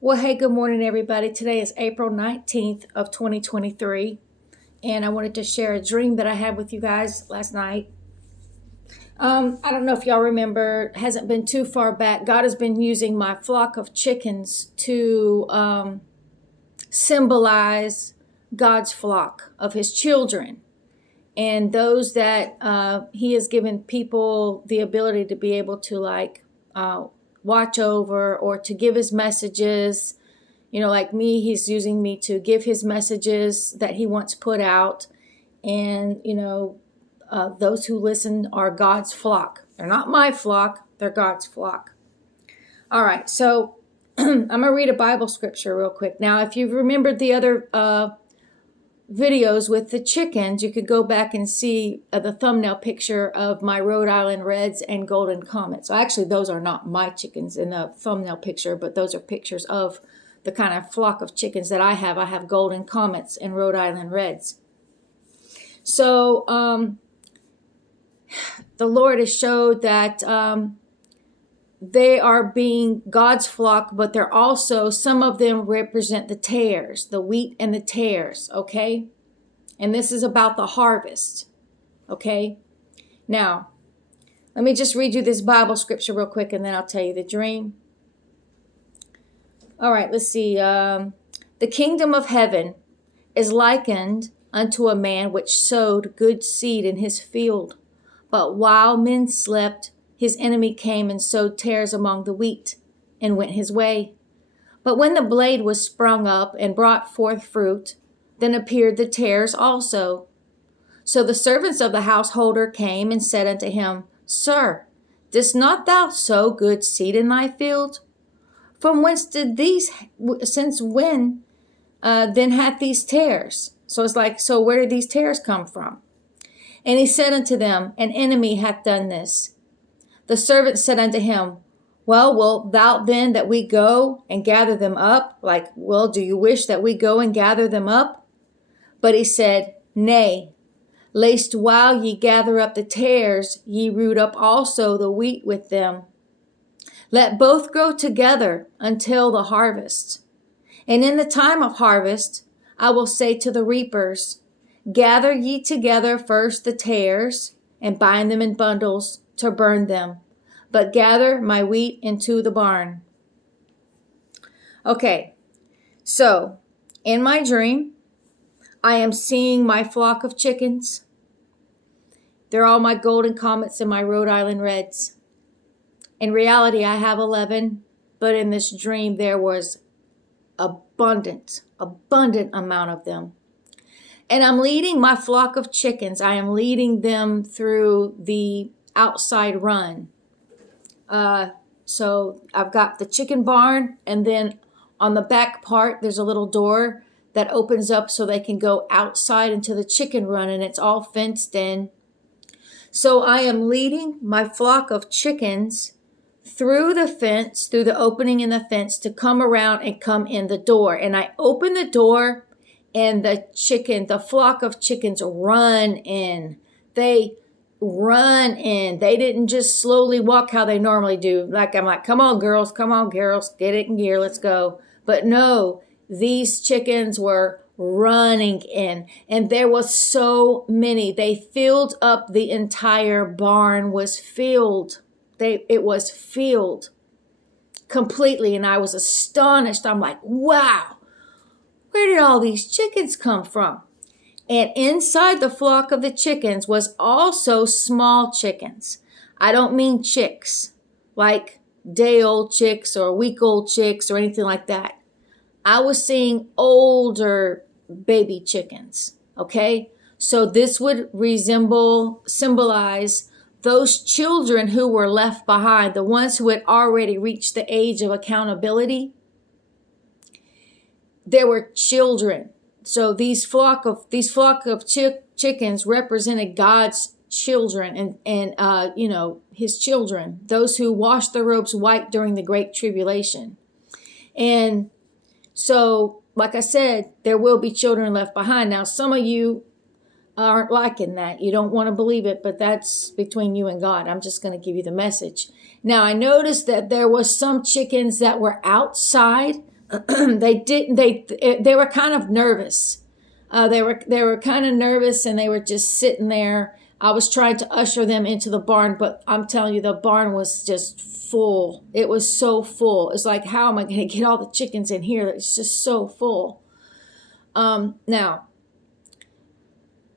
Well, hey, good morning, everybody. Today is April 19th of 2023, and I wanted to share a dream that I had with you guys last night. I don't know if y'all remember, it hasn't been too far back. God has been using my flock of chickens to symbolize God's flock of his children and those that he has given people the ability to be able to watch over or to give his messages. Like me, he's using me to give his messages that he wants put out. And, those who listen are God's flock. They're not my flock, they're God's flock. All right, so I'm going to read a Bible scripture real quick. Now, if you've remembered the other videos with the chickens, you could go back and see the thumbnail picture of my Rhode Island Reds and Golden Comets. So actually, those are not my chickens in the thumbnail picture, but those are pictures of the kind of flock of chickens that I have. I have Golden Comets and Rhode Island Reds. So the Lord has showed that they are being God's flock, but they're also, some of them represent the tares, the wheat and the tares, okay? And this is about the harvest, okay? Now, let me just read you this Bible scripture real quick, and then I'll tell you the dream. All right, let's see. The kingdom of heaven is likened unto a man which sowed good seed in his field. But while men slept, his enemy came and sowed tares among the wheat, and went his way. But when the blade was sprung up and brought forth fruit, then appeared the tares also. So the servants of the householder came and said unto him, Sir, didst not thou sow good seed in thy field? From whence did these, since when then hath these tares? So it's like, so where did these tares come from? And he said unto them, An enemy hath done this. The servant said unto him, Well, wilt thou then that we go and gather them up? Do you wish that we go and gather them up? But he said, Nay, lest while ye gather up the tares, ye root up also the wheat with them. Let both grow together until the harvest. And in the time of harvest, I will say to the reapers, Gather ye together first the tares, and bind them in bundles to burn them, but gather my wheat into the barn. Okay, so in my dream, I am seeing my flock of chickens. They're all my Golden Comets and my Rhode Island Reds. In reality, I have 11, but in this dream, there was abundant amount of them. And I'm leading my flock of chickens. I am leading them through the outside run. So I've got the chicken barn, and then on the back part, there's a little door that opens up so they can go outside into the chicken run, and it's all fenced in. So I am leading my flock of chickens through the fence, through the opening in the fence, to come around and come in the door. And I open the door, and the flock of chickens run in. They run in. They didn't just slowly walk how they normally do. I'm like, come on, girls, get it in gear, let's go. But no, these chickens were running in, and there was so many. They filled up the entire barn. Was filled. It was filled completely, and I was astonished. I'm like, wow, where did all these chickens come from? And inside the flock of the chickens was also small chickens. I don't mean chicks, like day-old chicks or week-old chicks or anything like that. I was seeing older baby chickens, okay? So this would symbolize those children who were left behind, the ones who had already reached the age of accountability. There were children. So these flock of chickens represented God's children and his children, those who washed their robes white during the Great Tribulation. And so, like I said, there will be children left behind. Now, some of you aren't liking that. You don't want to believe it, but that's between you and God. I'm just going to give you the message. Now, I noticed that there was some chickens that were outside They were kind of nervous. They were kind of nervous, and they were just sitting there. I was trying to usher them into the barn, but I'm telling you, the barn was just full. It was so full. It's like, how am I going to get all the chickens in here? It's just so full. Now,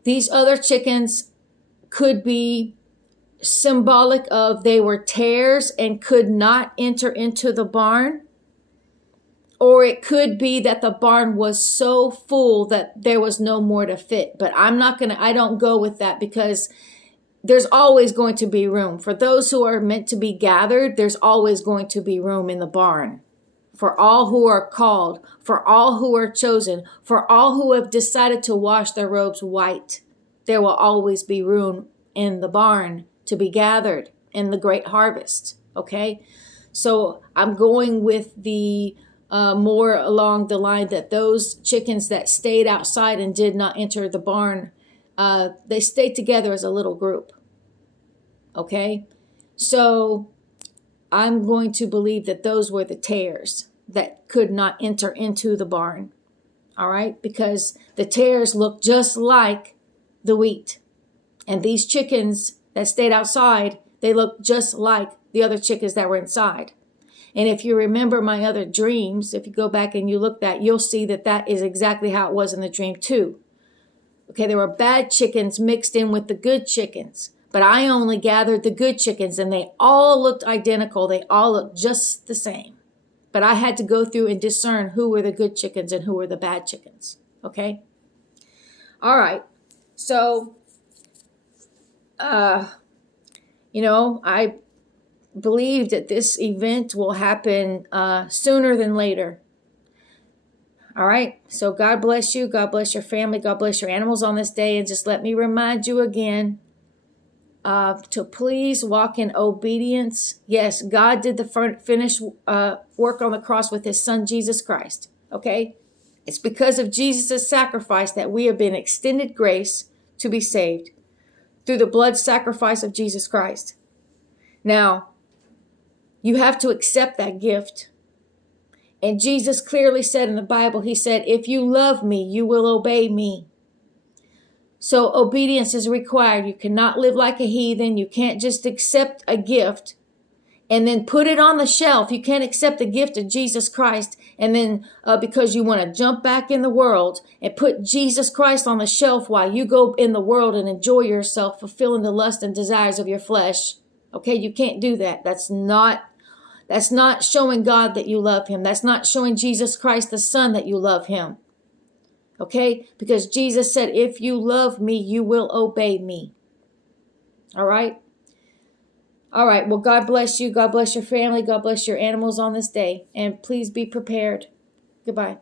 these other chickens could be symbolic of they were tares and could not enter into the barn. Or it could be that the barn was so full that there was no more to fit. But I don't go with that, because there's always going to be room. For those who are meant to be gathered, there's always going to be room in the barn. For all who are called, for all who are chosen, for all who have decided to wash their robes white, there will always be room in the barn to be gathered in the great harvest. Okay? So I'm going with the more along the line that those chickens that stayed outside and did not enter the barn, they stayed together as a little group. Okay? So I'm going to believe that those were the tares that could not enter into the barn. All right? Because the tares look just like the wheat. And these chickens that stayed outside, they look just like the other chickens that were inside. And if you remember my other dreams, if you go back and you look at that, you'll see that that is exactly how it was in the dream too. Okay, there were bad chickens mixed in with the good chickens, but I only gathered the good chickens, and they all looked identical. They all looked just the same. But I had to go through and discern who were the good chickens and who were the bad chickens. Okay? All right. So, I believe that this event will happen sooner than later. All right. So God bless you. God bless your family. God bless your animals on this day. And just let me remind you again to please walk in obedience. Yes, God did the finished work on the cross with his son, Jesus Christ. Okay. It's because of Jesus' sacrifice that we have been extended grace to be saved through the blood sacrifice of Jesus Christ. Now, you have to accept that gift. And Jesus clearly said in the Bible, he said, if you love me, you will obey me. So obedience is required. You cannot live like a heathen. You can't just accept a gift and then put it on the shelf. You can't accept the gift of Jesus Christ and then because you want to jump back in the world and put Jesus Christ on the shelf while you go in the world and enjoy yourself, fulfilling the lust and desires of your flesh. Okay, you can't do that. That's not showing God that you love him. That's not showing Jesus Christ, the Son, that you love him. Okay? Because Jesus said, if you love me, you will obey me. All right? All right. Well, God bless you. God bless your family. God bless your animals on this day. And please be prepared. Goodbye.